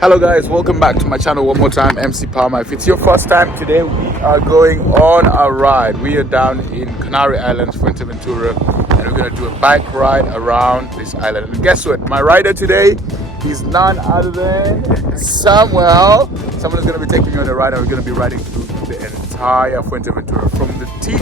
Hello guys, welcome back to my channel one more time, MC Palmer. If it's your first time, today we are going on a ride. We are down in Canary Islands, Fuerteventura, and we're gonna do a bike ride around this island. And guess what? My rider today is none other than Samuel. Someone is gonna be taking me on a ride, and we're gonna be riding through the entire Fuerteventura, from the tip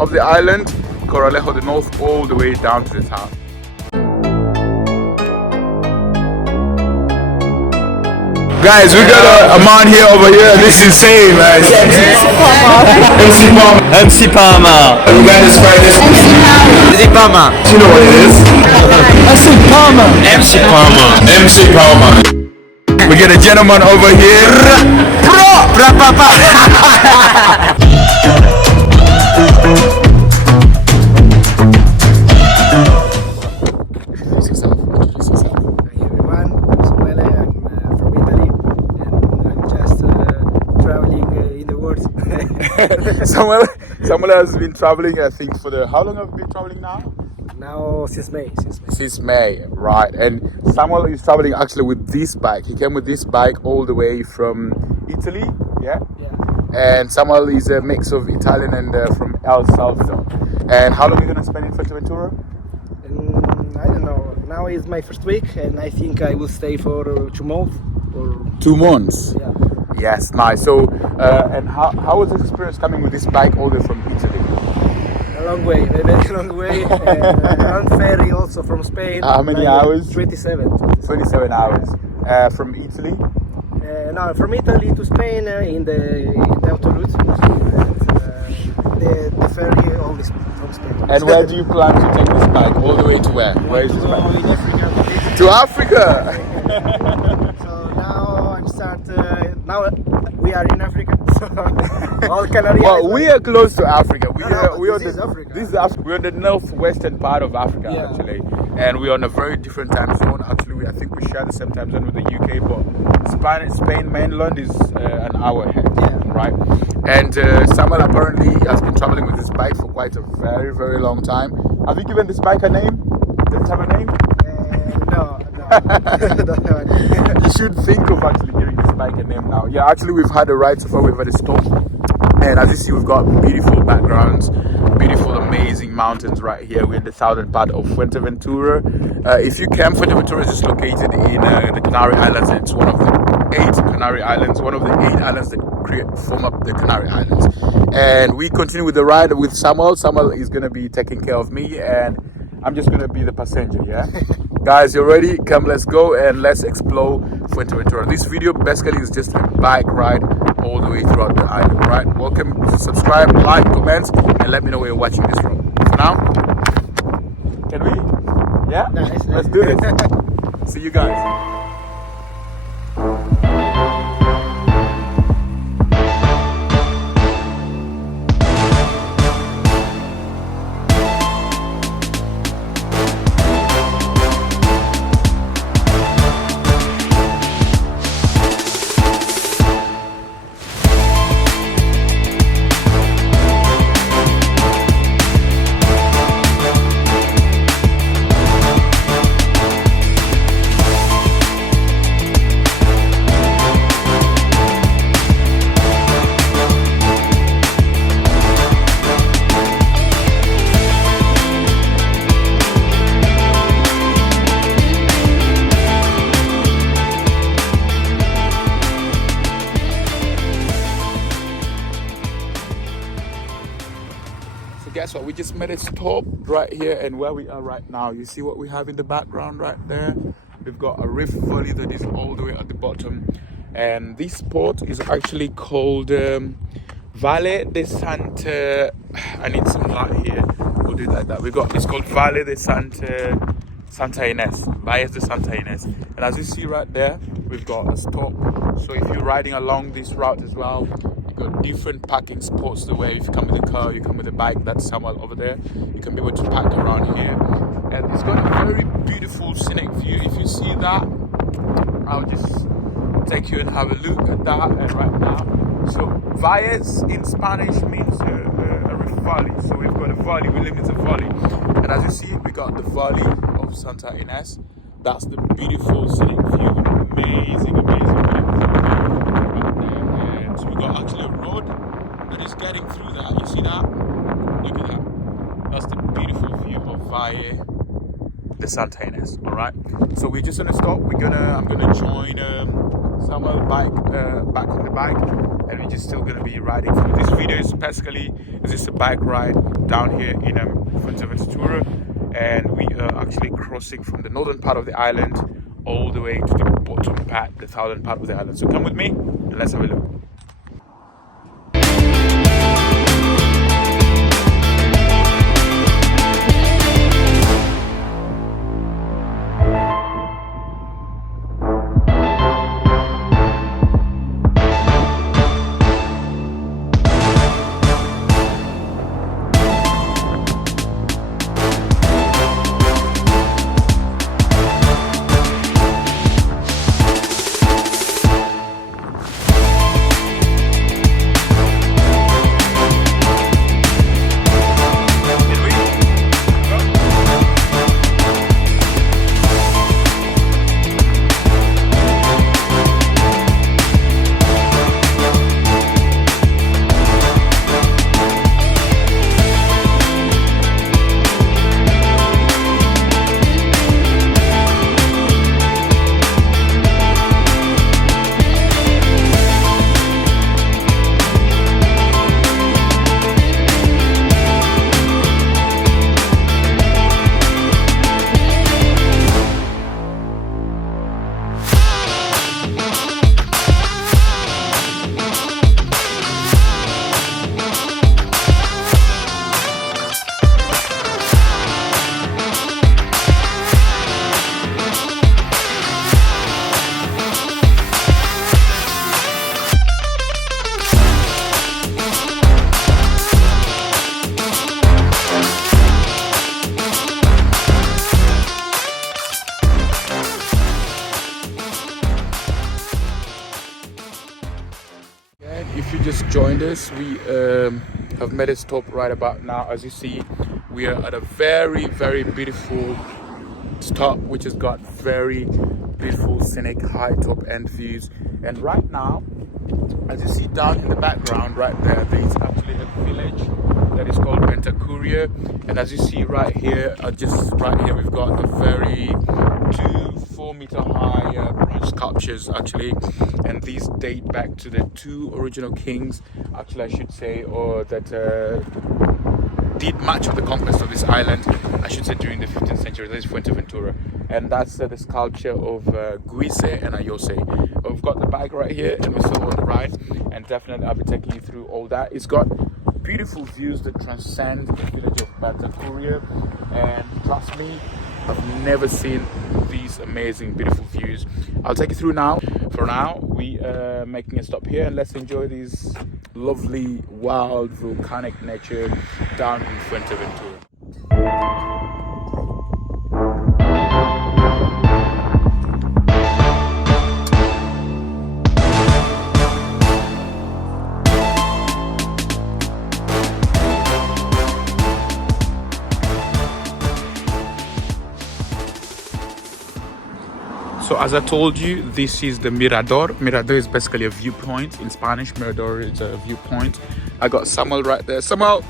of the island, Coralejo the North, all the way down to the town. Guys, we got a man here over here. This is insane, man. MC Palmer. MC Palmer. You guys describe this? MC Palmer. Do you know what it is? MC Palmer. MC Palmer. MC Palmer. We get a gentleman over here. Samuel has been traveling, I think, how long have you been traveling now? Now since May. Since May, right. And Samuel is traveling actually with this bike. He came with this bike all the way from Italy, yeah? Yeah. And Samuel is a mix of Italian and from El Salvador. And how long are you going to spend in Fuerteventura? I don't know. Now is my first week, and I think I will stay for 2 months. 2 months? Yeah. Yes, nice. So, and how was the experience coming with this bike all the way from Italy? A long way, a very long way. On ferry also from Spain. How many hours? 27 hours. From Italy? No, from Italy to Spain in the autoroute. The ferry only from Spain. And where do you plan to take this bike? All the way to where? Where is this bike? In Africa. To Africa! So now now we are in Africa. So all Canary Well, Islands. we are close to Africa. We are this is Africa. This is Africa. We're on the northwestern part of Africa, Yeah. actually, and we're on a very different time zone. Actually, I think we share the same time zone with the UK, but Spain mainland is an hour ahead, Yeah. right? And Samuel apparently has been traveling with this bike for quite a very, very long time. Have you given this bike a name? Does it have a name? No. You should think of actually giving this bike a name now. Yeah, actually we've had a ride so far, we've had a stop, and as you see, we've got beautiful backgrounds, beautiful amazing mountains right here. We're in the southern part of Fuerteventura. If you came, Fuerteventura is just located in the Canary Islands. It's one of the 8 Canary Islands, one of the 8 islands that form up the Canary Islands. And we continue with the ride with Samuel. Samuel is going to be taking care of me, and I'm just going to be the passenger, yeah? Guys, you ready? Come, let's go and let's explore Fuerteventura. This video basically is just a bike ride all the way throughout the island, right? Welcome to subscribe, like, comment, and let me know where you're watching this from. For now, can we? Yeah? Nice. Let's do this. See you guys. Guess what? We just made a stop right here, and where we are right now, you see what we have in the background right there? We've got a reef valley that is all the way at the bottom, and this spot is actually called Valle de Santa. I need some light here. We'll do it like that. It's called Valle de Santa Ines, Valles de Santa Ines. And as you see right there, we've got a stop. So if you're riding along this route as well, got different parking spots. The way if you come with a car, you come with a bike, that's somewhere over there. You can be able to park around here, and it's got a very beautiful scenic view. If you see that, I'll just take you and have a look at that. And right now, so valles in Spanish means a reef valley. So we've got a valley, we live in a valley, and as you see, we got the valley of Santa Ines. That's the beautiful scenic view. Amazing the Santa Ynez. All right. So we're just gonna stop. I'm gonna join Samuel bike back on the bike, and we're just still gonna be riding. So this video is basically just a bike ride down here in Fuerteventura, and we are actually crossing from the northern part of the island all the way to the bottom part, the southern part of the island. So come with me and let's have a look. If you just joined us, we have made a stop right about now. As you see, we are at a very beautiful stop which has got very beautiful scenic high top end views. And right now, as you see down in the background right there, there is actually a village that is called Fuerteventura. And as you see right here, just right here, we've got the very 4-meter high bronze sculptures actually, and these date back to the 2 original kings, actually I should say, or that did much of the conquest of this island, I should say, during the 15th century. This is Fuerteventura, and that's the sculpture of Guise and Ayose. We've got the bike right here, and we're still on the ride, and definitely I'll be taking you through all that. It's got beautiful views that transcend the village of Fuerteventura, and trust me, I've never seen these amazing beautiful views. I'll take you through now. For now, we are making a stop here, and let's enjoy these lovely wild volcanic nature down in Fuerteventura. So as I told you, this is the Mirador. Mirador is basically a viewpoint. In Spanish, Mirador is a viewpoint. I got Samuel right there. Samuel!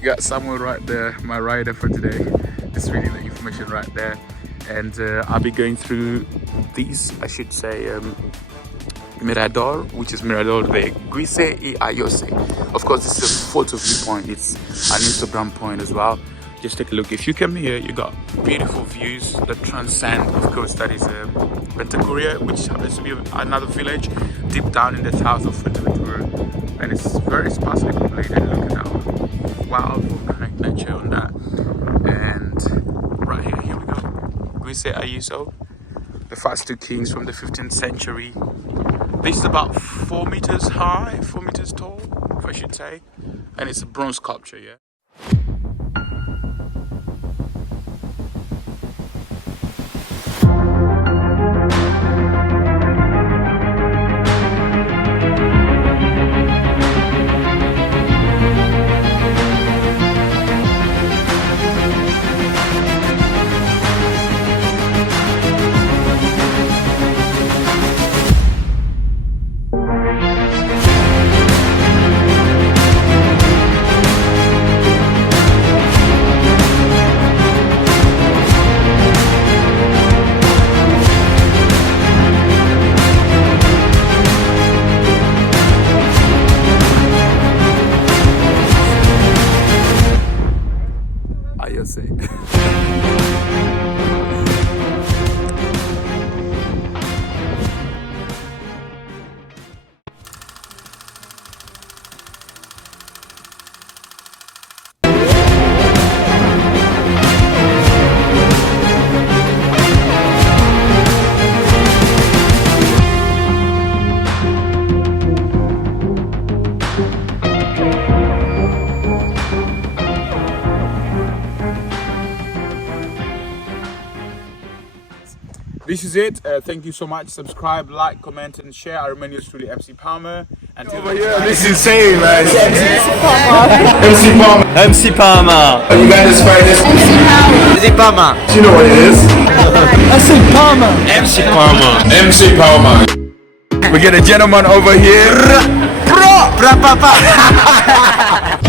Got Samuel right there, my rider for today. Just reading the information right there. And I'll be going through these, I should say, Mirador, which is Mirador de Guise y Ayose. Of course, this is a photo viewpoint. It's an Instagram point as well. Just take a look. If you come here, you got beautiful views that transcend. Of course, that is Fuerteventura, which happens to be another village deep down in the south of Fuerteventura, and it's very sparsely populated. Look at that wild volcanic nature on that. And right here we go. Guise Ayuso, the first 2 kings from the 15th century. This is about 4 meters high, 4 meters tall, if I should say, and it's a bronze sculpture. Yeah. it. Thank you so much. Subscribe, like, comment, and share. I remain yours truly, MC Palmer. Until This is insane, man. MC Palmer. MC Palmer. You guys find this. MC Palmer. Do you know what it is? MC Palmer. MC Palmer. MC Palmer. We get a gentleman over here. Bro. Bra papa.